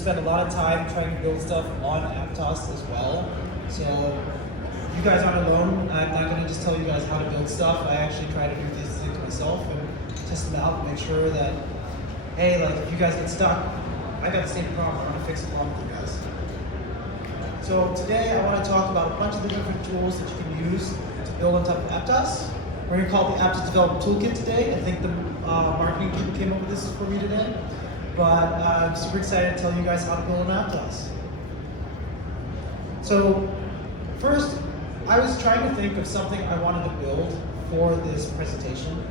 Spend a lot of time trying to build stuff on Aptos as well. So you guys aren't alone. I'm not going to just tell you guys how to build stuff. I actually try to do these things myself and test them out and make sure that, hey, like if you guys get stuck, I got the same problem. I'm going to fix it along with you guys. So today I want to talk about a bunch of the different tools that you can use to build on top of Aptos. We're going to call it the Aptos Development Toolkit today. I think the marketing team came up with this for me today. But I'm super excited to tell you guys how to build an Aptos. So first, I was trying to think of something I wanted to build for this presentation.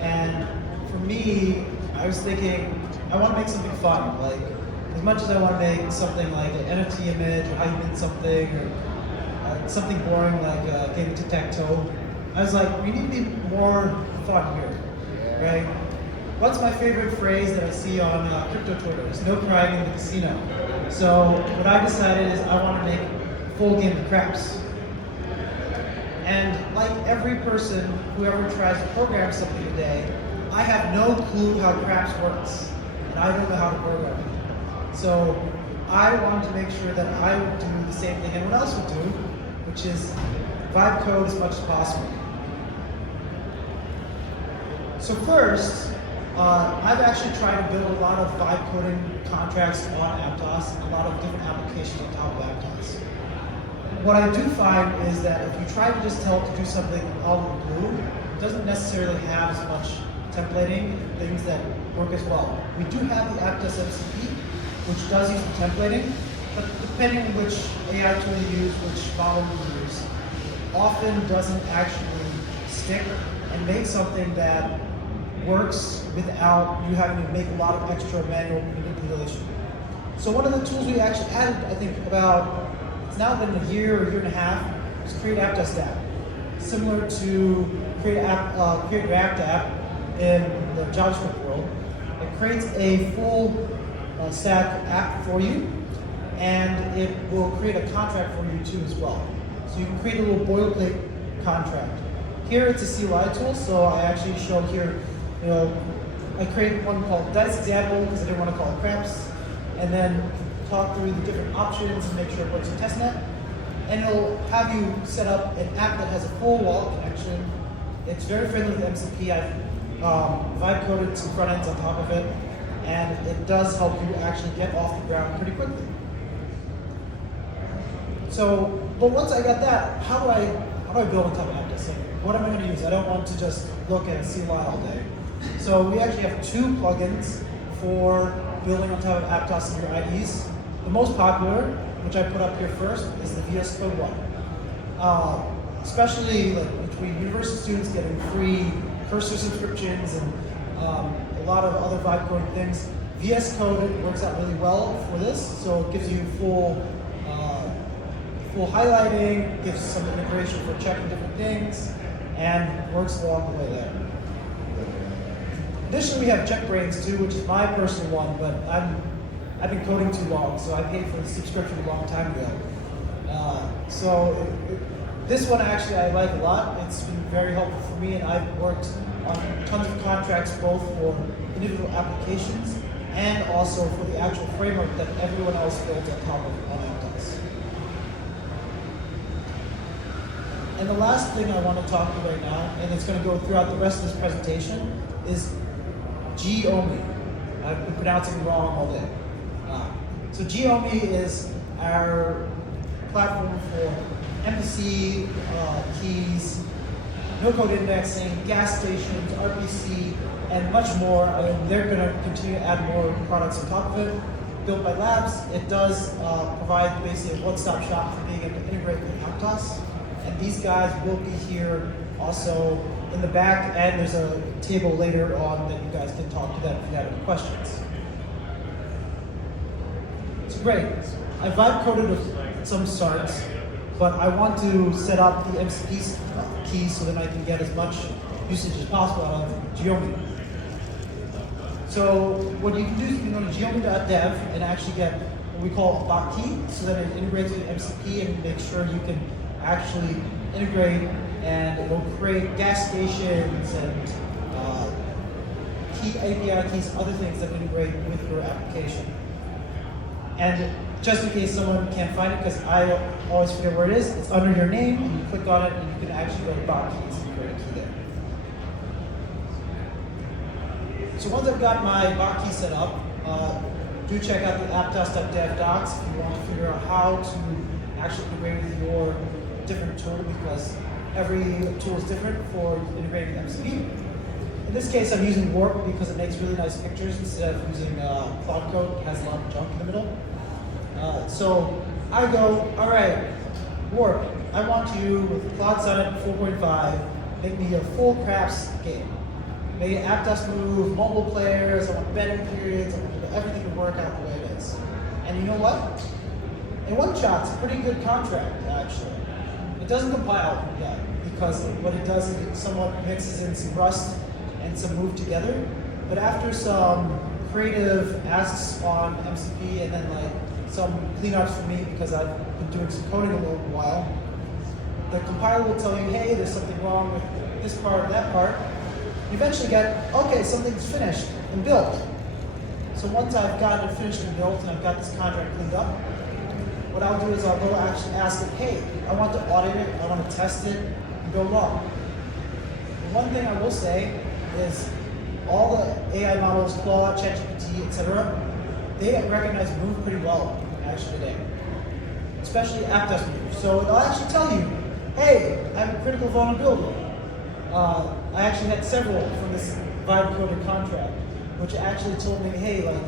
And for me, I was thinking, I want to make something fun. Like, as much as I want to make something like an NFT image, or how you did something, or something boring like a game of tic-tac-toe, I was like, we need to be more fun here, right? What's my favorite phrase that I see on crypto Twitter? Is no crying in the casino. So what I decided is I want to make a full game of craps. And like every person who ever tries to program something today, I have no clue how craps works, and I don't know how to program it. So I wanted to make sure that I would do the same thing everyone else would do, which is vibe code as much as possible. So first, I've actually tried to build a lot of vibe coding contracts on Aptos and a lot of different applications on top of Aptos. What I do find is that if you try to just tell it to do something out of the blue, it doesn't necessarily have as much templating and things that work as well. We do have the Aptos MCP, which does use the templating, but depending on which AI tool you use, which model you use, often doesn't actually stick and make something that works without you having to make a lot of extra manual manipulation. So one of the tools we actually added, I think about, it's now been a year or year and a half, is create Aptos dApp. Similar to create React app in the JavaScript world. It creates a full stack app for you, and it will create a contract for you too as well. So you can create a little boilerplate contract. Here it's a CLI tool, so I actually show here, I created one called Dice Example because I didn't want to call it craps, and then talk through the different options and make sure it works in testnet. And it'll have you set up an app that has a full wallet connection. It's very friendly with MCP. I've vibe coded some front ends on top of it, and it does help you actually get off the ground pretty quickly. So, but once I got that, how do I build on top of Aptos? Like, what am I going to use? I don't want to just look at CLI all day. So we actually have two plugins for building on top of Aptos in your IDs. The most popular, which I put up here first, is the VS Code one. Especially like between university students getting free cursor subscriptions and a lot of other vibe coding things. VS Code works out really well for this, so it gives you full highlighting, gives some integration for checking different things, and works along the way there. Additionally, we have JetBrains too, which is my personal one, but I've been coding too long, so I paid for the subscription a long time ago. This one actually I like a lot. It's been very helpful for me, and I've worked on tons of contracts both for individual applications and also for the actual framework that everyone else built on top of on Aptos. And the last thing I want to talk about right now, and it's going to go throughout the rest of this presentation, is Geomi. I've been pronouncing it wrong all day. So Geomi is our platform for MVC, keys, no-code indexing, gas stations, RPC, and much more. They're going to continue to add more products on top of it. Built by labs, it does provide basically a one-stop shop for being able to integrate with Aptos. And these guys will be here also in the back, and there's a table later on that you guys can talk to them if you have any questions. So great. I vibe coded with some starts, but I want to set up the MCP keys so that I can get as much usage as possible out of Geomi. So what you can do is you can go to geomi.dev and actually get what we call a lock key, so that it integrates with MCP and make sure you can actually integrate, and it will create gas stations and key API keys, other things that integrate with your application. And just in case someone can't find it, because I always forget where it is, it's under your name, and you click on it, and you can actually go to bot keys and create a key there. So once I've got my bot key set up, do check out the aptos.dev docs if you want to figure out how to actually integrate with your different tool, because every tool is different for integrating MCP. In this case, I'm using Warp because it makes really nice pictures instead of using Cloud Code. It has a lot of junk in the middle. So I go, all right, Warp, I want you with Cloud Sonnet 4.5, make me a full craps game. Make it Aptos move, mobile players, I want betting periods, I want everything to work out the way it is. And you know what? In one shot, it's a pretty good contract, actually. It doesn't compile yet, because what it does is it somewhat mixes in some Rust and some Move together. But after some creative asks on MCP and then like some cleanups for me, because I've been doing some coding a little while, the compiler will tell you, hey, there's something wrong with this part or that part. You eventually get, okay, something's finished and built. So once I've gotten it finished and built and I've got this contract cleaned up, what I'll do is I'll go actually ask it, hey, I want to audit it, I want to test it, and go log. The one thing I will say is all the AI models, Claude, ChatGPT, etc., they recognize Move pretty well actually today, especially Aptos Move. So it'll actually tell you, hey, I have a critical vulnerability. I actually had several from this vibe coded contract, which actually told me, hey, like,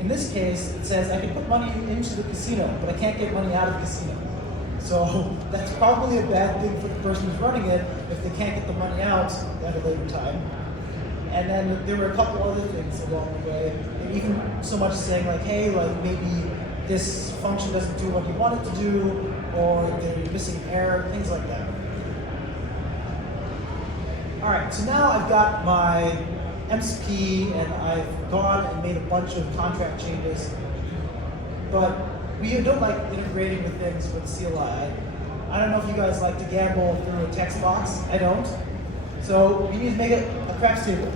in this case, it says I can put money into the casino, but I can't get money out of the casino. So that's probably a bad thing for the person who's running it if they can't get the money out at a later time. And then there were a couple other things along the way, and even so much as saying like, hey, like maybe this function doesn't do what you want it to do, or they're missing an error, things like that. All right, so now I've got my MCP and I've gone and made a bunch of contract changes, but we don't like integrating with things with CLI. I don't know if you guys like to gamble through a text box. I don't. So we need to make it a craps table.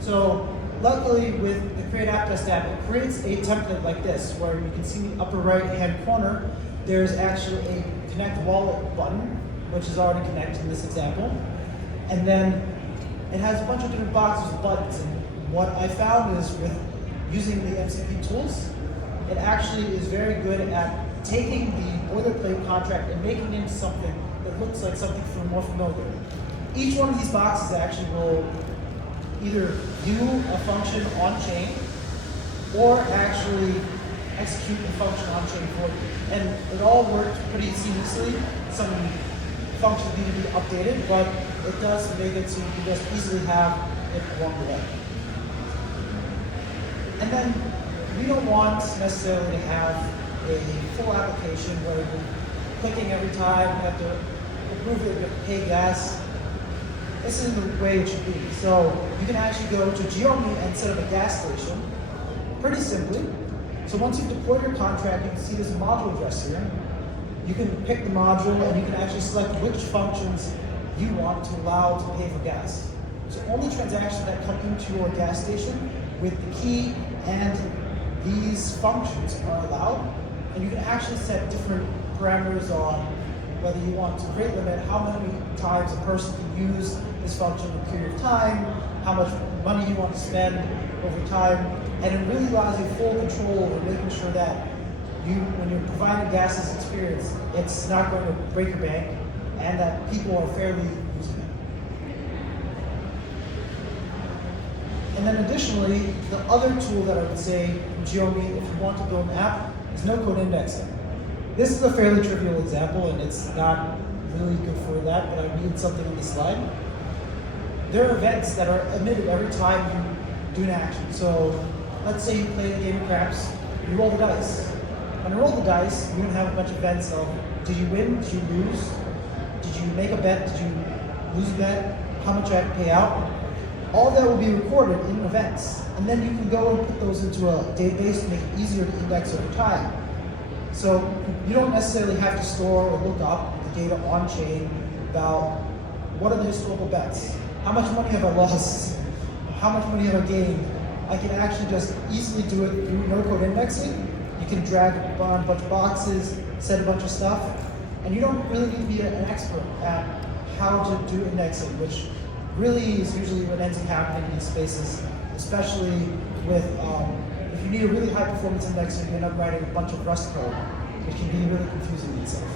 So luckily with the Create Aptos dApp, it creates a template like this, where you can see in the upper right-hand corner, there's actually a connect wallet button, which is already connected in this example. And then it has a bunch of different boxes with buttons. And what I found is with using the MCP tools, it actually is very good at taking the boilerplate contract and making it into something that looks like something more familiar. Each one of these boxes actually will either view a function on chain or actually execute the function on chain for you. And it all works pretty seamlessly. Some functions need to be updated, but it does make it so you can just easily have it along the way. And then we don't want necessarily to have a full application where you're clicking every time, you have to approve it, you have to pay gas. This isn't the way it should be. So you can actually go to Geomi and set up a gas station pretty simply. So once you've deployed your contract, you can see this module address here. You can pick the module and you can actually select which functions you want to allow to pay for gas. So only transactions that come into your gas station with the key and these functions are allowed. And you can actually set different parameters on whether you want to rate limit how many times a person can use this function in a period of time, how much money you want to spend over time, and it really allows you full control over making sure that when you're providing gas experience, it's not going to break your bank, and that people are fairly using it. And then additionally, the other tool that I would say in Geomi, if you want to build an app, is no-code indexing. This is a fairly trivial example, and it's not really good for that, but I need something on the slide. There are events that are emitted every time you do an action. So let's say you play a game of craps, you roll the dice. When you roll the dice, you're going to have a bunch of events of, did you win, did you lose, did you make a bet, did you lose a bet, how much you have to pay out. All that will be recorded in events. And then you can go and put those into a database to make it easier to index over time. So you don't necessarily have to store or look up the data on chain about what are the historical bets, how much money have I lost, how much money have I gained. I can actually just easily do it through no-code indexing. You can drag a bunch of boxes, set a bunch of stuff, and you don't really need to be an expert at how to do indexing, which really is usually what ends up happening in these spaces, especially with, if you need a really high performance indexer, you end up writing a bunch of Rust code, which can be really confusing in itself.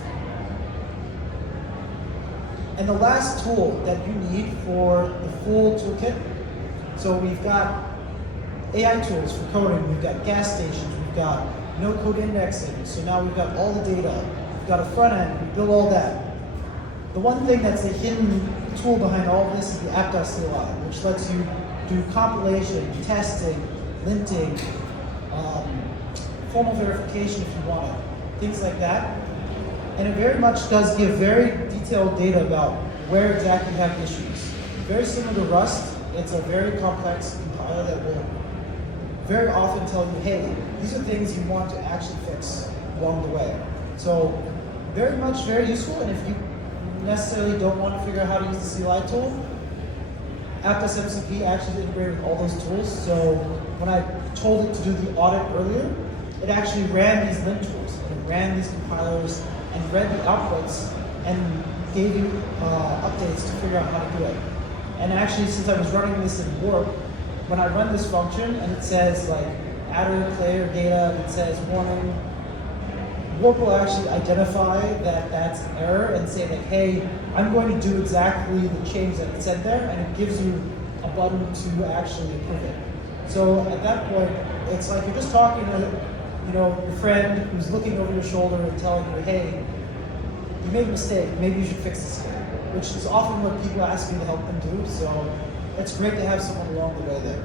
And the last tool that you need for the full toolkit, so we've got AI tools for coding, we've got gas stations, we've got no-code indexing, so now we've got all the data, we've got a front end, we build all that. The one thing that's the hidden tool behind all of this is the Aptos CLI, which lets you do compilation, testing, linting, formal verification if you want it, things like that. And it very much does give very detailed data about where exactly you have issues. Very similar to Rust, it's a very complex compiler that will very often tell you, hey, these are things you want to actually fix along the way. So very much very useful, and if you necessarily don't want to figure out how to use the CLI tool, Aptos MCP actually is integrated with all those tools. So when I told it to do the audit earlier, it actually ran these lint tools, and it ran these compilers, and read the outputs, and gave you updates to figure out how to do it. And actually, since I was running this in Warp, when I run this function and it says like adder, player, data, and it says warning, Warp will actually identify that that's an error and say like, hey, I'm going to do exactly the change that it said there, and it gives you a button to actually approve it. So at that point, it's like you're just talking to your friend who's looking over your shoulder and telling you, hey, you made a mistake, maybe you should fix this again, which is often what people ask me to help them do, so it's great to have someone along the way there.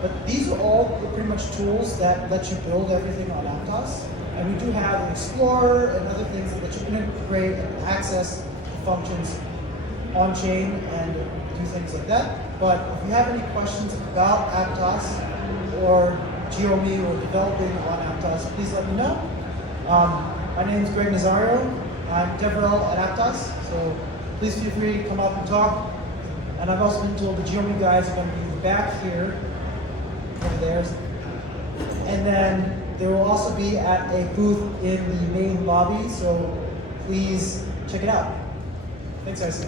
But these are all pretty much tools that let you build everything on Aptos, and we do have an Explorer and other things that let you integrate and access the functions on-chain and do things like that. But if you have any questions about Aptos or Geomi or developing on Aptos, please let me know. My name is Greg Nazario. I'm DevRel at Aptos, so please feel free to come up and talk. And I've also been told the Geomi guys are going to be back here, over there. And then they will also be at a booth in the main lobby, so please check it out. Thanks, guys.